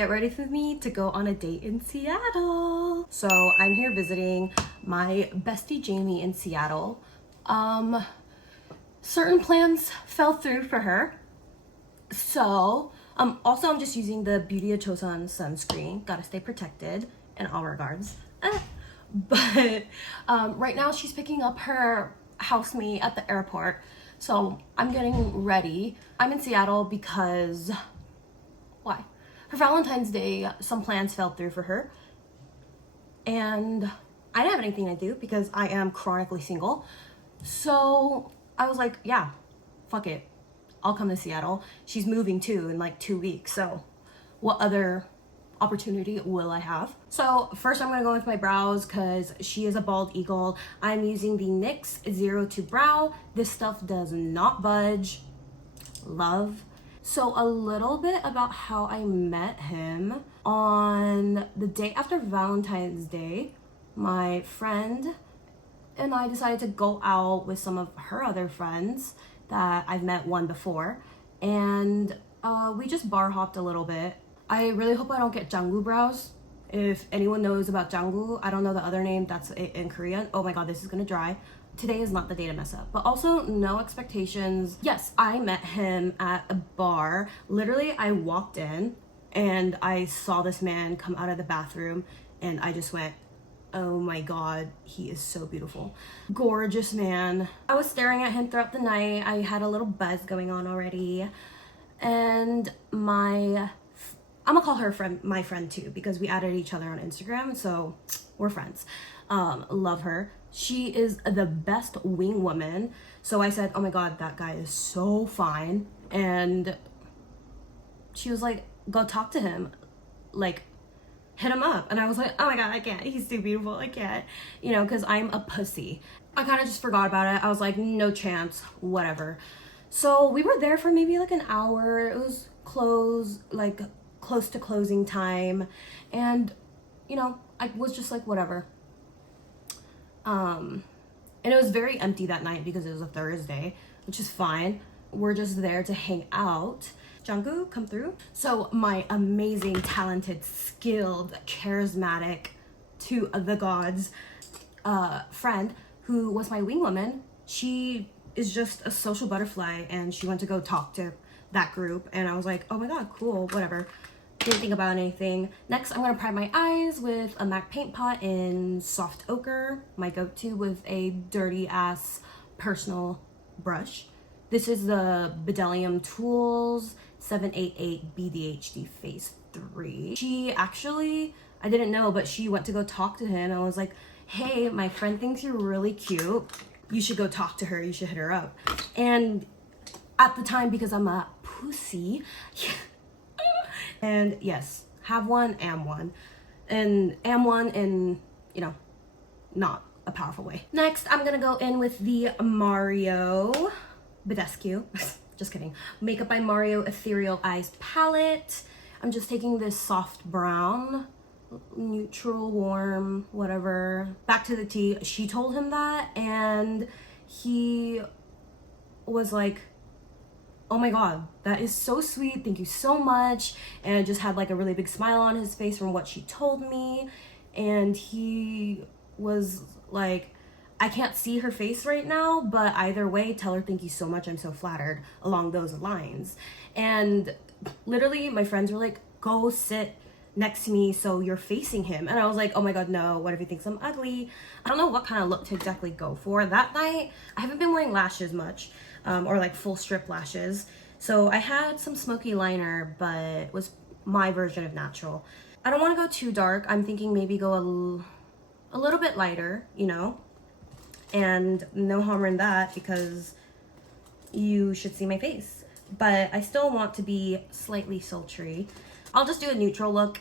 get ready for me to go on a date in Seattle. So I'm here visiting my bestie Jamie in Seattle. Certain plans fell through for her. So, also I'm just using the Beauty of Chosun sunscreen. Gotta stay protected in all regards. But right now she's picking up her housemate at the airport. So I'm getting ready. I'm in Seattle because, why? For Valentine's Day, some plans fell through for her. And I didn't have anything to do because I am chronically single. So I was like, yeah, fuck it. I'll come to Seattle. She's moving too in like 2 weeks. So what other opportunity will I have? So first I'm gonna go with my brows because she is a bald eagle. I'm using the NYX 02 Brow. This stuff does not budge. Love. So a little bit about how I met him. On the day after Valentine's Day, my friend and I decided to go out with some of her other friends that I've met one before, and we just bar hopped a little bit. I really hope I don't get Janggu brows. If anyone knows about Janggu, I don't know the other name, that's it in Korean. Oh my god, this is gonna dry. Today is not the day to mess up. But also, no expectations. Yes, I met him at a bar. Literally, I walked in and I saw this man come out of the bathroom and I just went, oh my god, he is so beautiful. Gorgeous man. I was staring at him throughout the night. I had a little buzz going on already. And I'm gonna call her friend, my friend too, because we added each other on Instagram, so we're friends. Love her. She is the best wing woman. So I said, oh my god, that guy is so fine. And she was like, go talk to him. Like, hit him up. And I was like, oh my god, I can't. He's too beautiful. I can't. You know, because I'm a pussy. I kind of just forgot about it. I was like, no chance. Whatever. So we were there for maybe like an hour. It was close to closing time. And, you know, I was just like, whatever. And it was very empty that night because it was a Thursday, which is fine. We're just there to hang out. Jungkook, come through. So my amazing, talented, skilled, charismatic, to the gods, friend who was my wing woman, she is just a social butterfly and she went to go talk to that group and I was like, oh my god, cool, whatever. Didn't think about anything. Next, I'm gonna prime my eyes with a MAC paint pot in soft ochre, my go-to, with a dirty ass personal brush. This is the Bdellium Tools 788 BDHD Phase 3. She actually, I didn't know, but she went to go talk to him and was like, hey, my friend thinks you're really cute. You should go talk to her. You should hit her up. And at the time, because I'm a pussy, and yes, have one, am one. And am one in, you know, not a powerful way. Next, I'm gonna go in with the Mario Badescu. Just kidding. Makeup by Mario Ethereal Eyes palette. I'm just taking this soft brown, neutral, warm, whatever. Back to the tea. She told him that and he was like, oh my god, that is so sweet, thank you so much. And just had like a really big smile on his face from what she told me. And he was like, I can't see her face right now, but either way, tell her thank you so much, I'm so flattered, along those lines. And literally my friends were like, go sit next to me so you're facing him. And I was like, oh my god, no, what if he thinks I'm ugly? I don't know what kind of look to exactly go for. That night, I haven't been wearing lashes much, or like full strip lashes. So I had some smoky liner, but it was my version of natural. I don't want to go too dark. I'm thinking maybe go a little bit lighter, you know? And no harm in that because you should see my face. But I still want to be slightly sultry. I'll just do a neutral look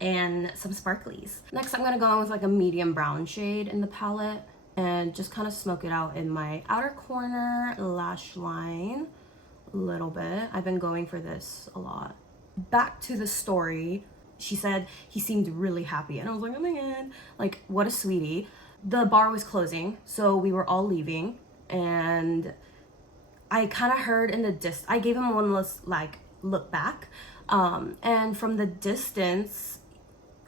and some sparklies. Next, I'm gonna go on with like a medium brown shade in the palette and just kind of smoke it out in my outer corner lash line a little bit. I've been going for this a lot. Back to the story. She said he seemed really happy and I was like, oh my god, like what a sweetie. The bar was closing, so we were all leaving and I kind of heard in the I gave him one last like look back, And from the distance,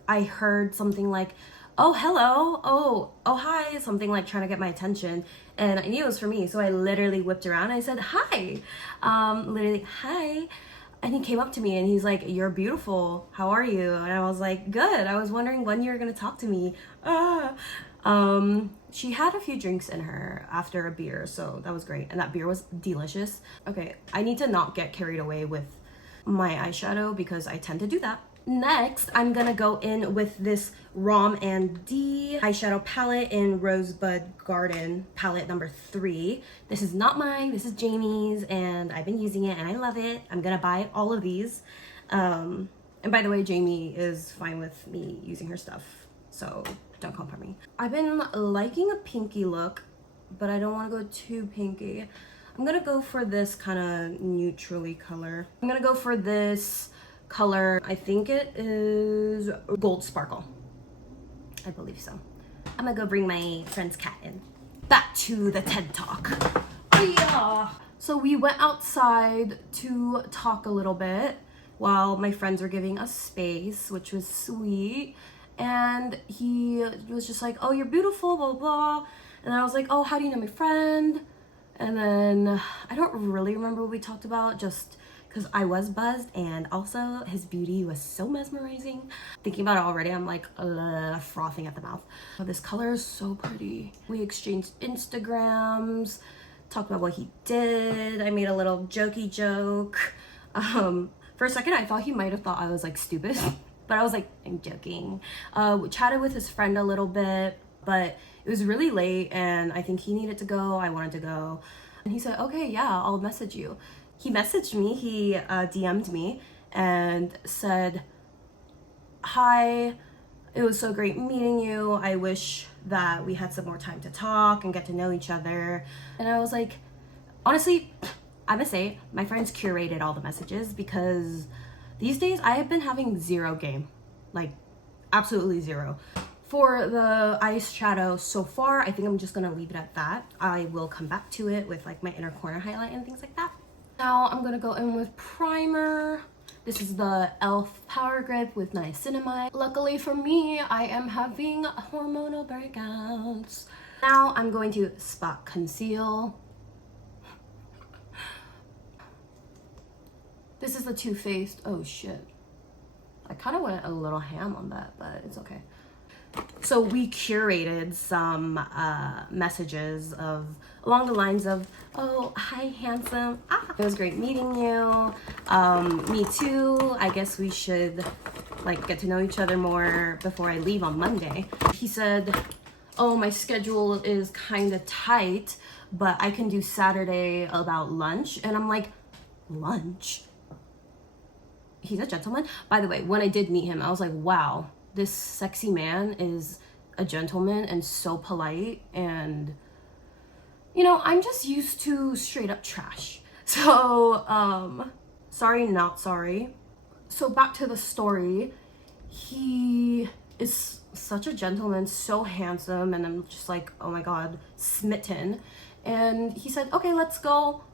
I heard something like, oh, hello, oh, hi, something like trying to get my attention. And I knew it was for me, so I literally whipped around and I said, hi, literally, hi. And he came up to me and he's like, you're beautiful, how are you? And I was like, good, I was wondering when you were gonna talk to me. She had a few drinks in her after a beer, so that was great. And that beer was delicious. Okay, I need to not get carried away with my eyeshadow because I tend to do that. Next, I'm gonna go in with this Rom and D eyeshadow palette in Rosebud Garden palette number 3. This is not mine, this is Jamie's, and I've been using it and I love it. I'm gonna buy all of these. And by the way, Jamie is fine with me using her stuff, so don't come for me. I've been liking a pinky look, but I don't want to go too pinky. I'm gonna go for this kind of neutrally color. I'm gonna go for this color. I think it is Gold Sparkle. I believe so. I'm gonna go bring my friend's cat in. Back to the TED Talk. Oh yeah. So we went outside to talk a little bit while my friends were giving us space, which was sweet. And he was just like, oh, you're beautiful, blah, blah, blah. And I was like, oh, how do you know my friend? And then I don't really remember what we talked about, just because I was buzzed, and also his beauty was so mesmerizing. Thinking about it already, I'm like frothing at the mouth. Oh, this color is so pretty. We exchanged Instagrams, talked about what he did. I made a little jokey joke. For a second, I thought he might have thought I was like stupid. But I was like, I'm joking. We chatted with his friend a little bit, but it was really late and I think he needed to go, I wanted to go. And he said, okay, yeah, I'll message you. He messaged me, he DM'd me and said, hi, it was so great meeting you. I wish that we had some more time to talk and get to know each other. And I was like, honestly, I'm gonna say my friends curated all the messages because these days I have been having zero game, like absolutely zero. For the eyeshadow so far, I think I'm just gonna leave it at that. I will come back to it with like my inner corner highlight and things like that. Now I'm gonna go in with primer. This is the e.l.f. Power Grip with niacinamide. Luckily for me, I am having hormonal breakouts. Now I'm going to spot conceal. This is the Too Faced. Oh shit. I kind of went a little ham on that, but it's okay. So we curated some messages of along the lines of, oh, hi, handsome. It was great meeting you. Me too. I guess we should like get to know each other more before I leave on Monday. He said, oh, my schedule is kind of tight, but I can do Saturday about lunch. And I'm like, lunch? He's a gentleman. By the way, when I did meet him, I was like, wow, this sexy man is a gentleman and so polite. And, you know, I'm just used to straight up trash. So, sorry, not sorry. So back to the story. He is such a gentleman, so handsome. And I'm just like, oh my God, smitten. And he said, okay, let's go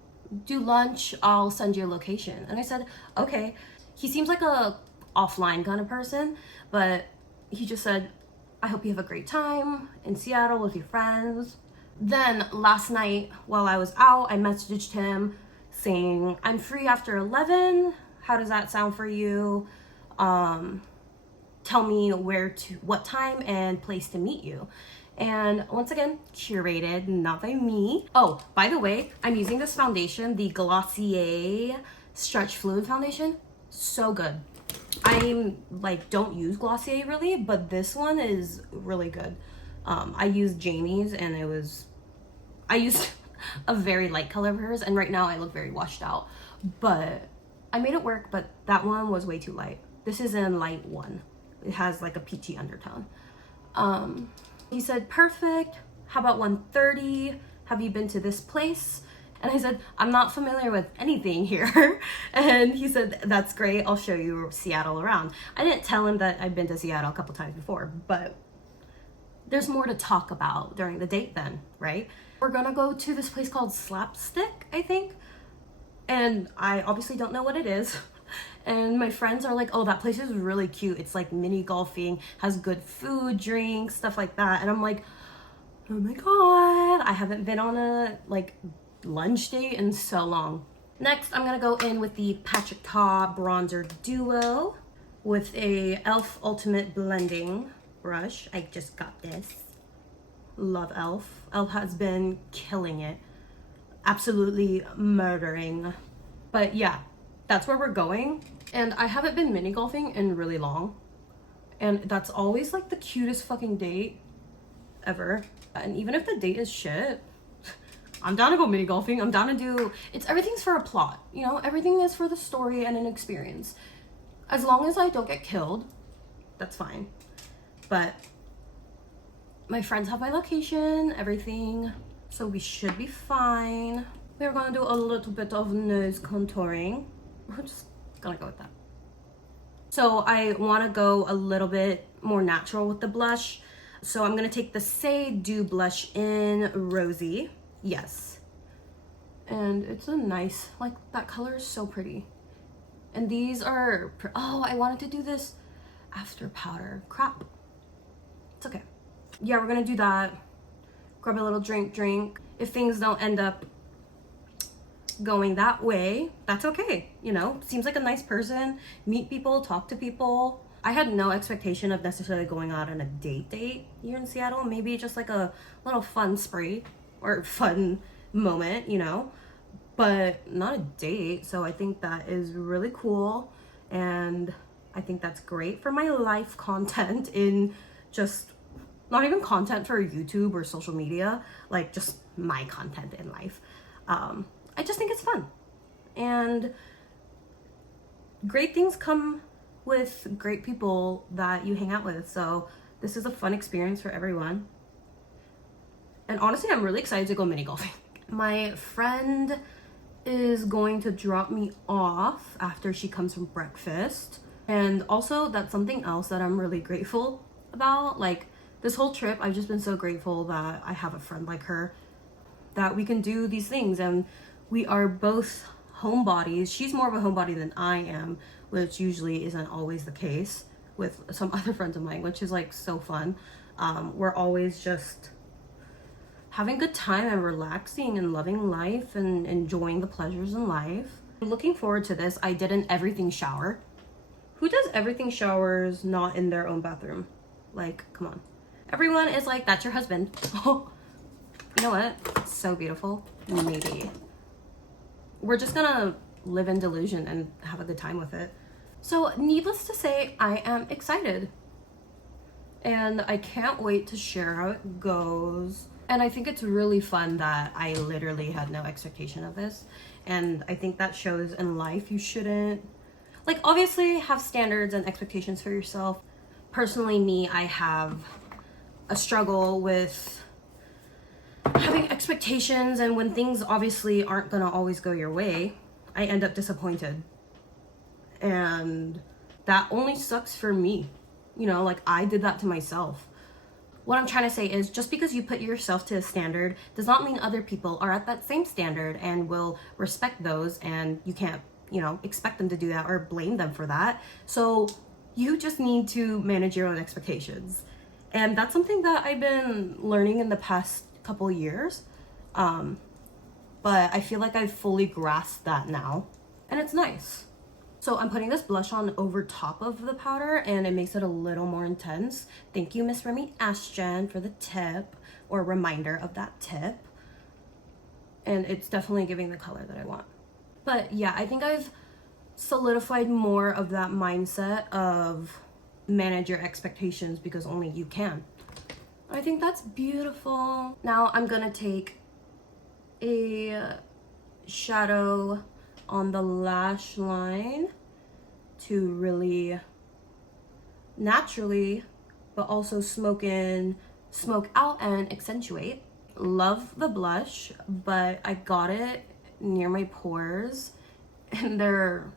do lunch. I'll send you a location. And I said, okay. He seems like a offline kind of person, but he just said, I hope you have a great time in Seattle with your friends. Then last night while I was out, I messaged him saying, I'm free after 11. How does that sound for you? Tell me what time and place to meet you. And once again, curated, not by me. Oh, by the way, I'm using this foundation, the Glossier Stretch Fluid Foundation. So good. I like don't use Glossier really, but this one is really good. I used Jamie's and I used a very light color of hers, and right now I look very washed out, but I made it work. But that one was way too light. This is in light 1. It has like a peachy undertone. He said, perfect. How about 1:30? Have you been to this place? And I said, I'm not familiar with anything here. And he said, that's great. I'll show you Seattle around. I didn't tell him that I've been to Seattle a couple times before, but there's more to talk about during the date then, right? We're gonna go to this place called Slapstick, I think. And I obviously don't know what it is. And my friends are like, oh, that place is really cute. It's like mini golfing, has good food, drinks, stuff like that. And I'm like, oh my God, I haven't been on a like lunch date in so long. Next, I'm gonna go in with the Patrick Ta Bronzer Duo with a e.l.f. Ultimate Blending brush. I just got this. Love e.l.f. e.l.f. has been killing it. Absolutely murdering. But yeah, that's where we're going. And I haven't been mini golfing in really long. And that's always like the cutest fucking date ever. And even if the date is shit, I'm down to go mini golfing. I'm down to do, everything's for a plot, you know? Everything is for the story and an experience. As long as I don't get killed, that's fine. But my friends have my location, everything, so we should be fine. We're gonna do a little bit of nose contouring. We're just gonna go with that. So I wanna go a little bit more natural with the blush. So I'm gonna take the Say Dew blush in Rosy. Yes. And it's a nice, like that color is so pretty. And these are, oh, I wanted to do this after powder. Crap. It's okay. Yeah, we're gonna do that. Grab a little drink. If things don't end up going that way, that's okay. You know, seems like a nice person. Meet people, talk to people. I had no expectation of necessarily going out on a date here in Seattle. Maybe just like a little fun spree or fun moment, you know, but not a date. So I think that is really cool. And I think that's great for my life content in just not even content for YouTube or social media, like just my content in life. I just think it's fun. And great things come with great people that you hang out with. So this is a fun experience for everyone. And honestly, I'm really excited to go mini golfing. My friend is going to drop me off after she comes from breakfast. And also that's something else that I'm really grateful about. Like this whole trip, I've just been so grateful that I have a friend like her, that we can do these things. And we are both homebodies. She's more of a homebody than I am, which usually isn't always the case with some other friends of mine, which is like so fun. We're always just having a good time and relaxing and loving life and enjoying the pleasures in life. I'm looking forward to this. I did an everything shower. Who does everything showers not in their own bathroom? Like, come on. Everyone is like, that's your husband. Oh, you know what? It's so beautiful. Maybe. We're just gonna live in delusion and have a good time with it. So needless to say, I am excited. And I can't wait to share how it goes. And I think it's really fun that I literally had no expectation of this. And I think that shows in life you shouldn't, like obviously have standards and expectations for yourself. Personally, me, I have a struggle with having expectations, and when things obviously aren't gonna always go your way, I end up disappointed. And that only sucks for me. You know, like I did that to myself. What I'm trying to say is just because you put yourself to a standard does not mean other people are at that same standard and will respect those, and you can't, you know, expect them to do that or blame them for that. So you just need to manage your own expectations. And that's something that I've been learning in the past couple years. But I feel like I've fully grasped that now, and it's nice. So I'm putting this blush on over top of the powder, and it makes it a little more intense. Thank you, Miss Remy Ashton, for the tip, or reminder of that tip. And it's definitely giving the color that I want. But yeah, I think I've solidified more of that mindset of manage your expectations because only you can. I think that's beautiful. Now I'm gonna take a shadow on the lash line to really naturally, but also smoke out and accentuate. Love the blush, but I got it near my pores and they're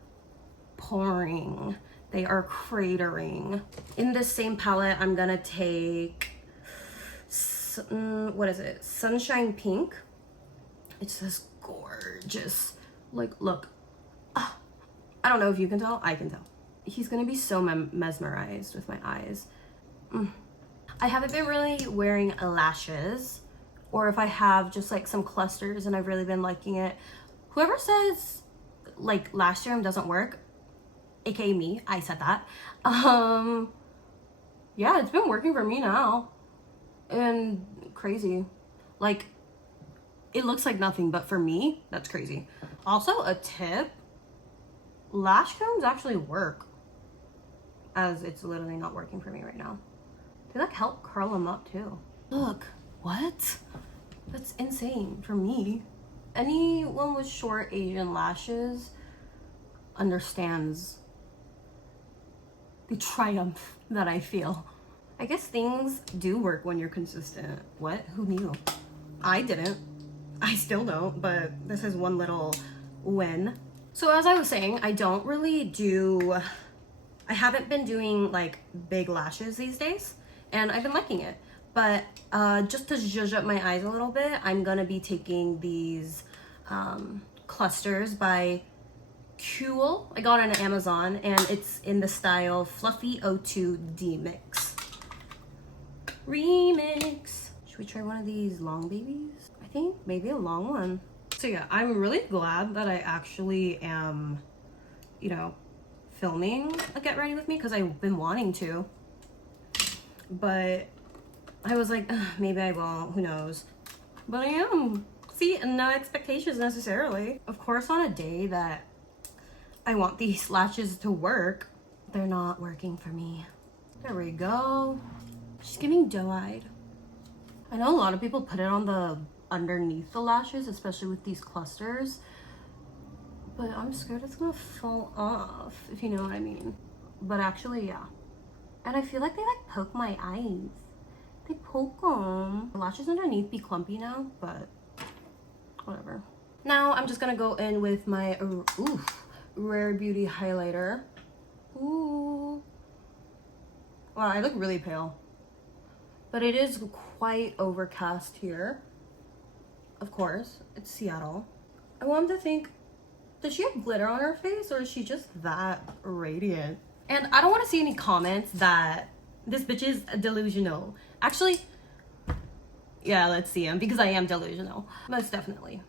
pouring. They are cratering. In this same palette, I'm gonna take, what is it? Sunshine Pink. It's this gorgeous, like, look. I don't know if you can tell, I can tell. He's gonna be so mesmerized with my eyes. I haven't been really wearing lashes, or if I have, just like some clusters, and I've really been liking it. Whoever says like lash serum doesn't work, aka me, I said that. Yeah, it's been working for me now. And crazy. Like, it looks like nothing, but for me, that's crazy. Also, a tip, lash combs actually work, as it's literally not working for me right now. They like help curl them up too. Look, what? That's insane for me. Anyone with short Asian lashes understands the triumph that I feel. I guess things do work when you're consistent. What? Who knew? I didn't. I still don't, but this is one little win. So as I was saying, I haven't been doing like big lashes these days, and I've been liking it. But just to zhuzh up my eyes a little bit, I'm gonna be taking these clusters by Cool. I got it on Amazon, and it's in the style Fluffy O2 D-Mix. Remix. Should we try one of these long babies? I think maybe a long one. So yeah, I'm really glad that I actually am, you know, filming a Get Ready With Me, because I've been wanting to. But I was like, maybe I won't, who knows. But I am. See, no expectations necessarily. Of course, on a day that I want these lashes to work, they're not working for me. There we go. She's giving doe-eyed. I know a lot of people put it on the underneath the lashes, especially with these clusters, but I'm scared it's gonna fall off, if you know what I mean. But actually, yeah. And I feel like they like poke my eyes. They poke them. The lashes underneath be clumpy now, but whatever. Now I'm just gonna go in with my Rare Beauty highlighter. Ooh. Wow, I look really pale. But it is quite overcast here. Of course, it's Seattle. I want them to think, does she have glitter on her face, or is she just that radiant? And I don't want to see any comments that this bitch is delusional. Actually, yeah, let's see them, because I am delusional. Most definitely.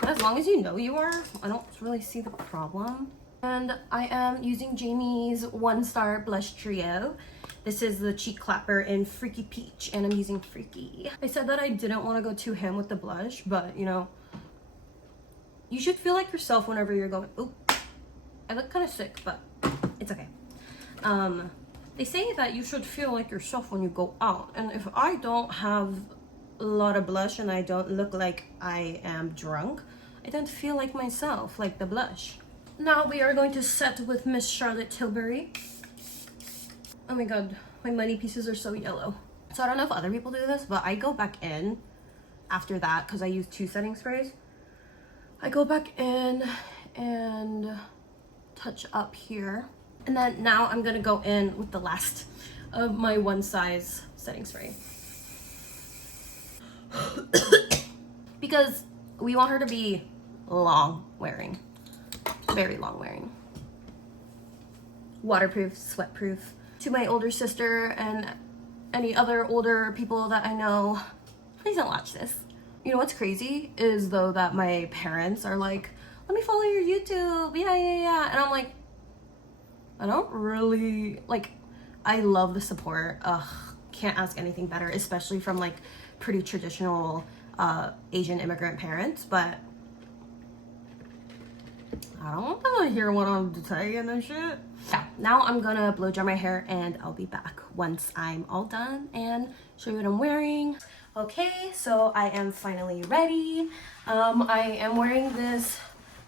But as long as you know you are, I don't really see the problem. And I am using Jamie's 1-Star Blush Trio. This is the cheek clapper in Freaky Peach, and I'm using Freaky. I said that I didn't want to go too ham with the blush, but you know, you should feel like yourself whenever you're going. Oop, I look kind of sick, but it's okay. They say that you should feel like yourself when you go out, and if I don't have a lot of blush and I don't look like I am drunk, I don't feel like myself, like the blush. Now we are going to set with Miss Charlotte Tilbury. Oh my god, my money pieces are so yellow. So I don't know if other people do this, but I go back in after that, because I use 2 setting sprays. I go back in and touch up here. And then now I'm gonna go in with the last of my One Size setting spray. Because we want her to be long wearing. Very long wearing. Waterproof, sweatproof. To my older sister and any other older people that I know, please don't watch this. You know what's crazy is though that my parents are like, let me follow your YouTube, yeah. And I'm like, I don't really, like, I love the support. Can't ask anything better, especially from like pretty traditional Asian immigrant parents, but I don't want them to hear what I'm saying and shit. Yeah, now I'm gonna blow dry my hair and I'll be back once I'm all done and show you what I'm wearing. Okay, so I am finally ready. I am wearing this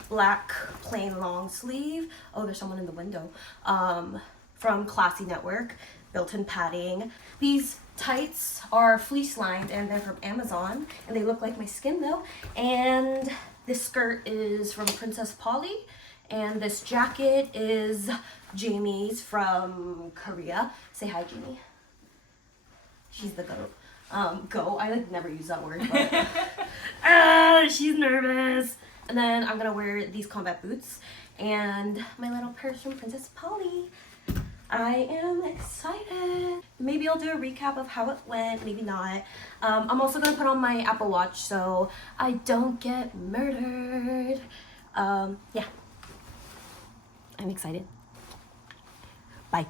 black plain long sleeve. Oh, there's someone in the window. From Classy Network, built-in padding. These tights are fleece lined and they're from Amazon, and they look like my skin though. And this skirt is from Princess Polly, and this jacket is Jamie's from Korea. Say hi, Jamie. She's the goat. Go. I like never use that word, but she's nervous. And then I'm gonna wear these combat boots, and my little purse from Princess Polly. I am excited. Maybe I'll do a recap of how it went, maybe not. I'm also gonna put on my Apple Watch so I don't get murdered. Yeah, I'm excited. Bye.